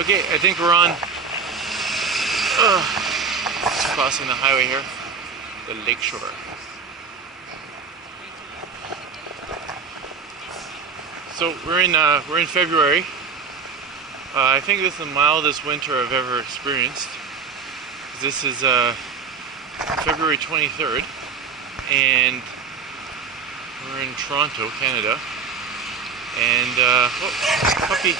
Okay, I think we're on crossing the highway here, the lakeshore. So we're in February. I think this is the mildest winter I've ever experienced. This is February 23rd, and we're in Toronto, Canada. And oh, puppy.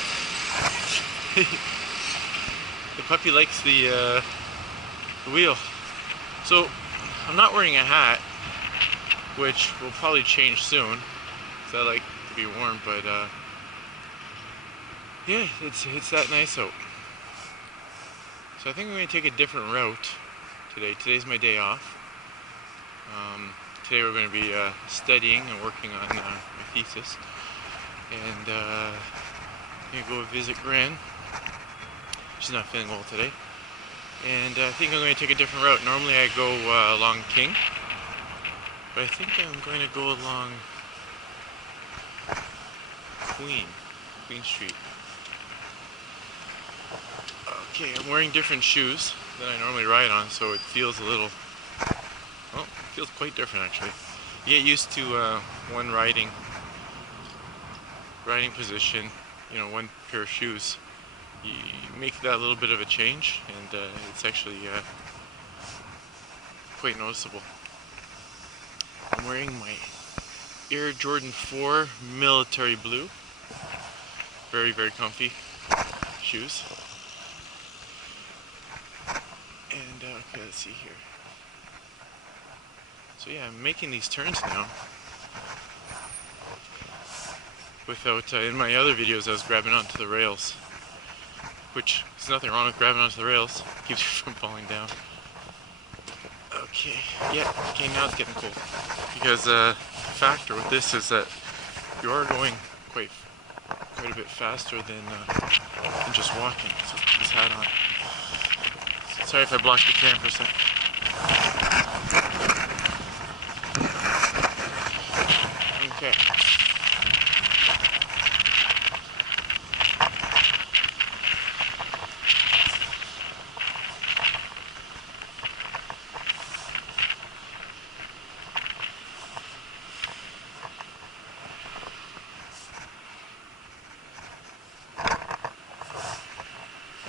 The puppy likes the wheel. So I'm not wearing a hat, which will probably change soon, because I like to be warm. But yeah, it's that nice out. So I think I'm going to take a different route today. Today's my day off. Today we're going to be studying and working on my thesis. And I'm going to go visit Gran. She's not feeling well today. And I think I'm going to take a different route. Normally I go along King, but I think I'm going to go along Queen Street. Okay, I'm wearing different shoes than I normally ride on, so it feels a little, well, it feels quite different actually. You get used to one riding position, you know, one pair of shoes. You make that a little bit of a change, and it's actually quite noticeable. I'm wearing my Air Jordan 4 military blue. Very, very comfy shoes. And okay, let's see here. So yeah, I'm making these turns now. Without, in my other videos I was grabbing onto the rails. Which, there's nothing wrong with grabbing onto the rails. Keeps you from falling down. Okay, yeah, okay, now it's getting cold. Because the factor with this is that you are going quite a bit faster than just walking. So put this hat on. Sorry if I blocked the cam for a second. Okay.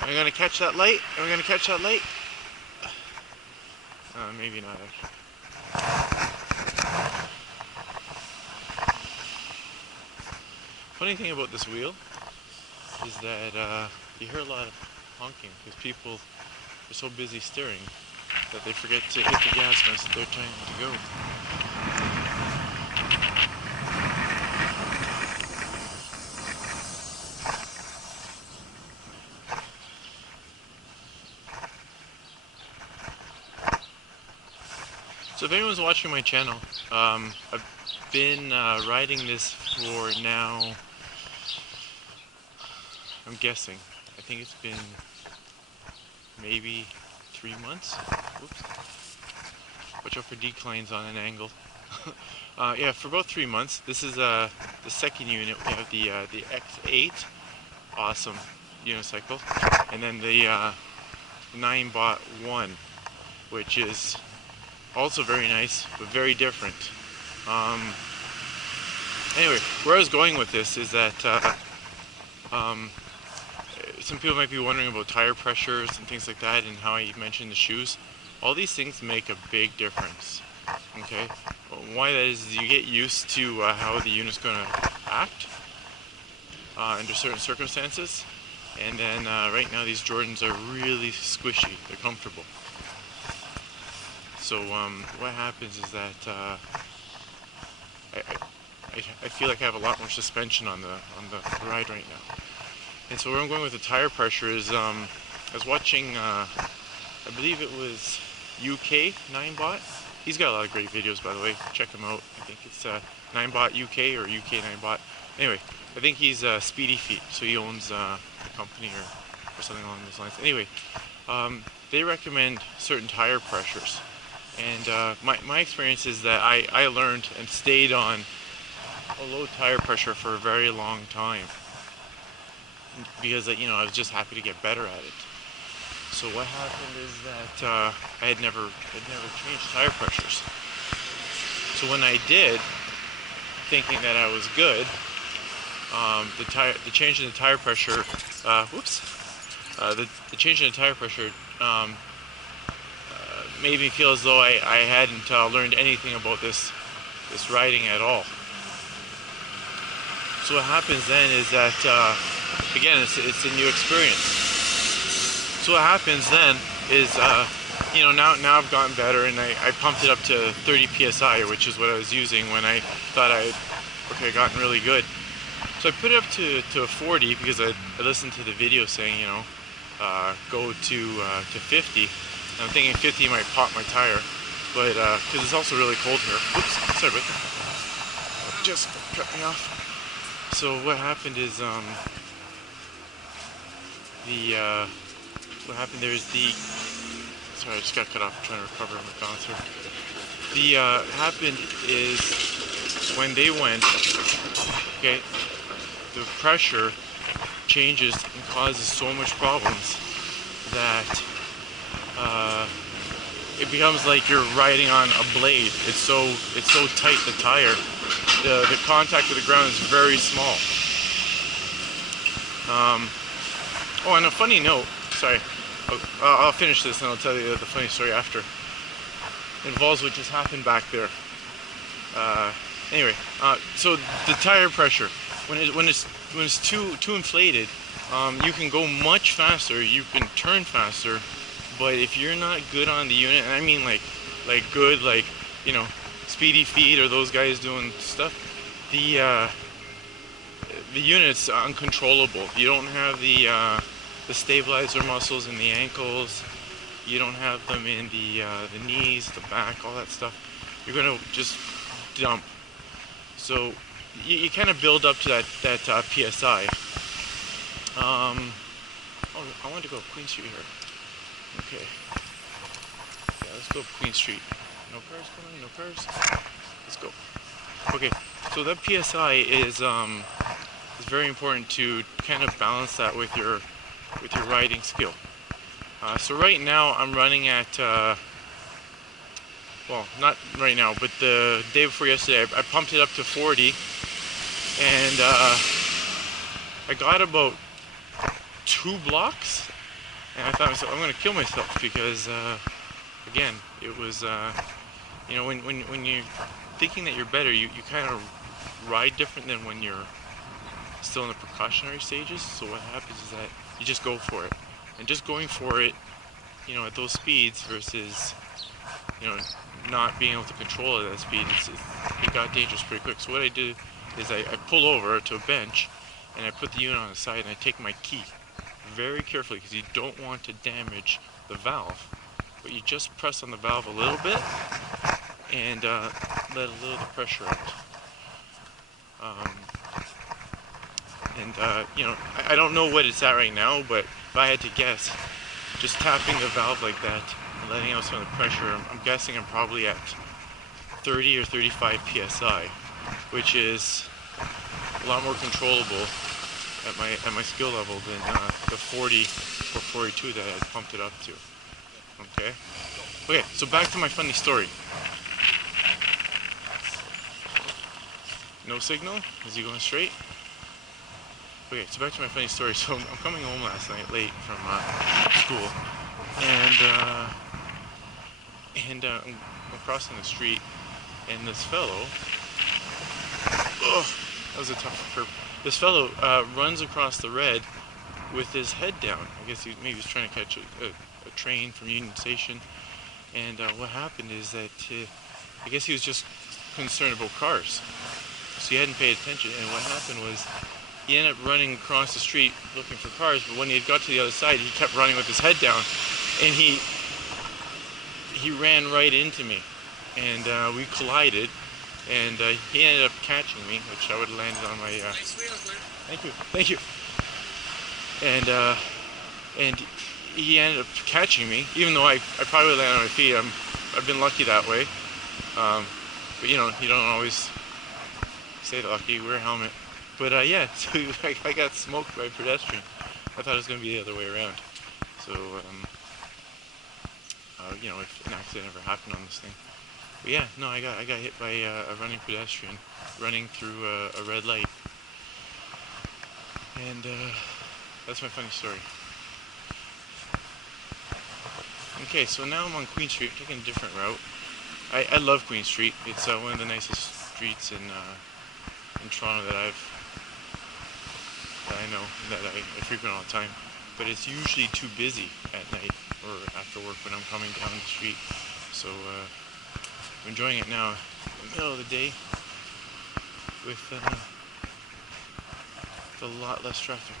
Are we gonna catch that light? Are we gonna catch that light? Maybe not actually. Funny thing about this wheel is that you hear a lot of honking because people are so busy steering that they forget to hit the gas when it's their time to go. So if anyone's watching my channel, I've been riding this for now, I'm guessing, I think it's been maybe 3 months. Whoops. Watch out for declines on an angle. Yeah, for about 3 months. This is the second unit. We have the X8, awesome unicycle, and then the Ninebot 1, which is also very nice, but very different. Anyway, where I was going with this is that some people might be wondering about tire pressures and things like that, and how I mentioned the shoes. All these things make a big difference. Okay, why that is you get used to how the unit's going to act under certain circumstances, and then right now these Jordans are really squishy. They're comfortable. So what happens is that I feel like I have a lot more suspension on the ride right now. And so where I'm going with the tire pressure is I was watching I believe it was UK Ninebot. He's got a lot of great videos, by the way. Check him out. I think it's Ninebot UK or UK Ninebot. Anyway, I think he's Speedy Feet, so he owns a company or something along those lines. Anyway, they recommend certain tire pressures. And my experience is that I learned and stayed on a low tire pressure for a very long time. because you know, I was just happy to get better at it. So what happened is that I had never changed tire pressures. So when I did, thinking that I was good, the change in the tire pressure, the change in the tire pressure made me feel as though I hadn't learned anything about this riding at all. So what happens then is that again, it's a new experience. So what happens then is you know, now I've gotten better, and I pumped it up to 30 psi, which is what I was using when I thought I gotten really good. So I put it up to a 40 because I listened to the video saying, you know, go to 50. I'm thinking 50 might pop my tire, but because it's also really cold here. Oops, sorry about that. Just cut me off. So what happened is what happened there is sorry, I just got cut off trying to recover my balance here. Happened is when they went, okay, the pressure changes and causes so much problems that it becomes like you're riding on a blade. It's so tight, the tire. The contact with the ground is very small. Oh, and a funny note, sorry, I'll finish this and I'll tell you the funny story after. It involves what just happened back there. Anyway, so the tire pressure, when it's too inflated, you can go much faster, you can turn faster, but if you're not good on the unit, and I mean like good, like, you know, Speedy Feet or those guys doing stuff, the unit's uncontrollable. You don't have the stabilizer muscles in the ankles. You don't have them in the knees, the back, all that stuff. You're gonna just dump. So you kind of build up to that PSI. Oh, I want to go up Queen Street here. Okay. Yeah, let's go up Queen Street. No cars coming, no cars. Let's go. Okay, so that PSI is very important to kind of balance that with your riding skill. So right now I'm running at well, not right now, but the day before yesterday I pumped it up to 40, and I got about 2 blocks, and I thought to myself, I'm going to kill myself, because again, it was you know, when you're thinking that you're better, you kind of ride different than when you're still in the precautionary stages. So what happens is that you just go for it, and just going for it, you know, at those speeds versus, you know, not being able to control it at that speed, it got dangerous pretty quick. So what I did is I pull over to a bench, and I put the unit on the side, and I take my key very carefully, because you don't want to damage the valve, but you just press on the valve a little bit and let a little of the pressure out. You know, I don't know what it's at right now, but if I had to guess, just tapping the valve like that and letting out some of the pressure, I'm guessing I'm probably at 30 or 35 psi, which is a lot more controllable at my skill level than the 40 or 42 that I had pumped it up to. Okay, so back to my funny story. No signal? Is he going straight? Okay, so back to my funny story. So I'm coming home last night late from school, and I'm crossing the street, and this fellow, that was a tough curve. This fellow runs across the red with his head down. I guess maybe he's trying to catch a train from Union Station. And what happened is that I guess he was just concerned about cars, so he hadn't paid attention. And what happened was he ended up running across the street looking for cars, but when he had got to the other side, he kept running with his head down, and he ran right into me, and we collided, and he ended up catching me, which I would have landed on my nice wheels, man. Thank you. And he ended up catching me, even though I probably landed on my feet. I've been lucky that way, but you know, you don't always stay lucky. Wear a helmet. But yeah, so I got smoked by a pedestrian. I thought it was going to be the other way around. So, you know, if an accident ever happened on this thing. But yeah, no, I got hit by a running pedestrian running through a red light. And that's my funny story. Okay, so now I'm on Queen Street, taking a different route. I love Queen Street. It's one of the nicest streets in Toronto that I know, that I frequent all the time. But it's usually too busy at night or after work when I'm coming down the street. So I'm enjoying it now in the middle of the day with a lot less traffic.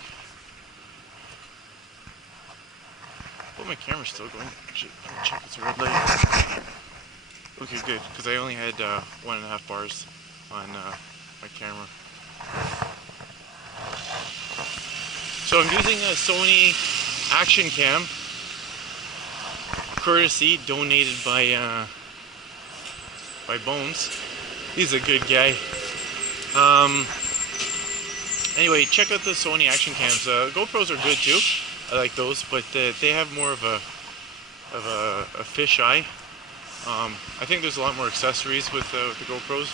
But my camera's still going. Actually, let me check it's a red light. Okay, good, because I only had 1.5 bars on my camera. So I'm using a Sony Action Cam, courtesy donated by Bones. He's a good guy. Anyway, check out the Sony Action Cams. GoPros are good too. I like those, but they have more of a fisheye. I think there's a lot more accessories with the GoPros,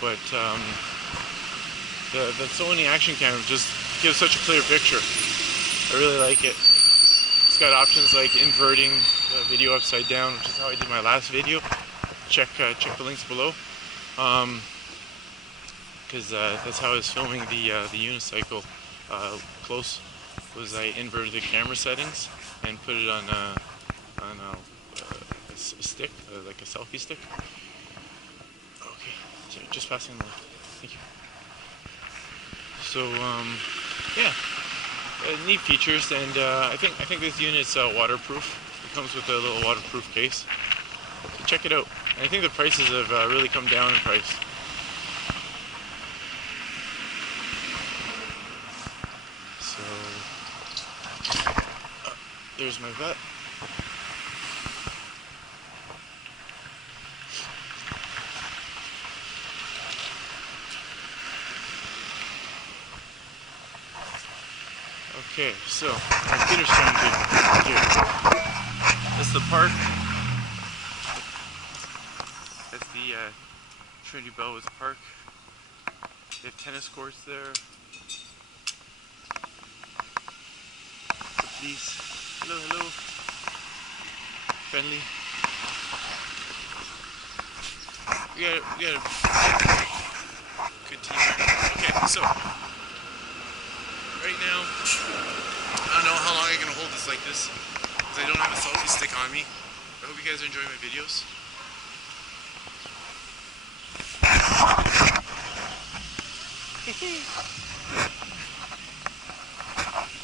but the Sony Action Cam just gives such a clear picture. I really like it. It's got options like inverting the video upside down, which is how I did my last video. Check the links below, because that's how I was filming the unicycle close. Was I inverted the camera settings and put it on a stick, like a selfie stick. Okay, so just passing the. Thank you. So yeah, neat features, and I think this unit's waterproof. It comes with a little waterproof case. So check it out. And I think the prices have really come down in price. So there's my vet. Okay, so my computer's trying to here. That's the park. That's the Trinity Bellwoods Park. They have tennis courts there. The police. Hello, hello. Friendly. We got a good team here. Okay, so right now, I don't know how long I'm gonna hold this like this, because I don't have a selfie stick on me. I hope you guys are enjoying my videos.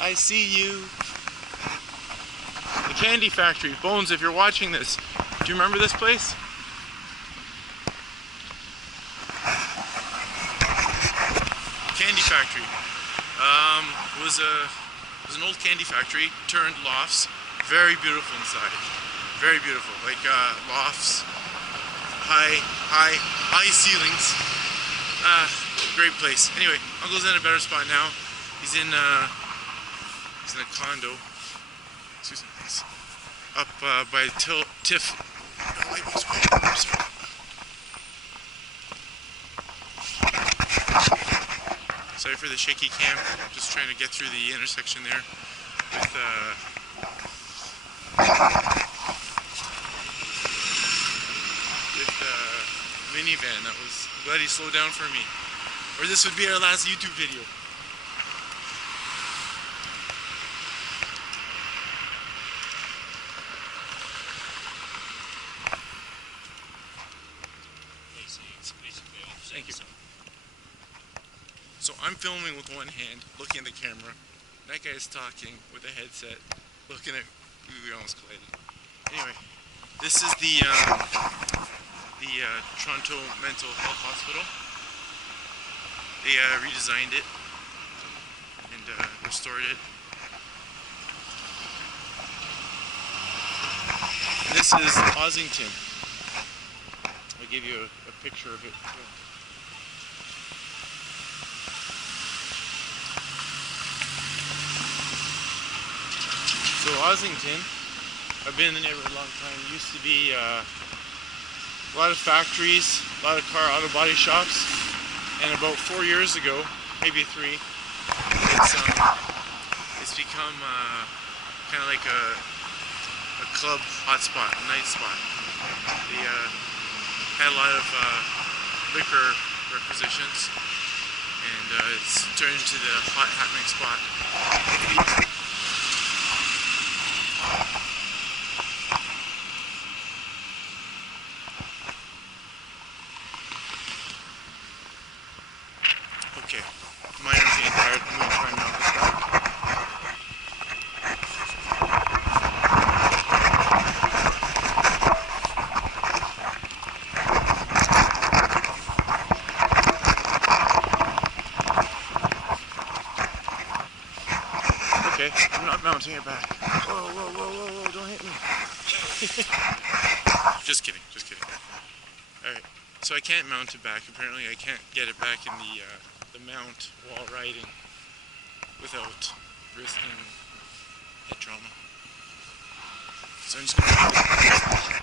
I see you. The Candy Factory. Bones, if you're watching this, do you remember this place? Candy Factory. It was an old candy factory turned lofts. Very beautiful inside. Very beautiful. Like lofts, high ceilings. Great place. Anyway, Uncle's in a better spot now. He's in a condo. Excuse me, please. Up by Tiff. Sorry for the shaky cam. Just trying to get through the intersection there with minivan. I'm glad he slowed down for me, or this would be our last YouTube video. Thank you. So I'm filming with one hand, looking at the camera. That guy's talking with a headset, looking at. We almost collided. Anyway, this is the Toronto Mental Health Hospital. They redesigned it and restored it. And this is Ossington. I'll give you a picture of it. So Ossington, I've been in the neighborhood a long time. It used to be a lot of factories, a lot of auto body shops, and about 4 years ago, maybe 3, it's become kind of like a club hotspot, a night spot. They had a lot of liquor requisitions, and it's turned into the hot happening spot. Okay, my arm's getting tired. I'm going to try and mount this back. Okay, I'm not mounting it back. Whoa, whoa, whoa, whoa, whoa, don't hit me. Just kidding, just kidding. Alright, so I can't mount it back. Apparently I can't get it back in the mount while riding without risking head trauma. So I'm just going to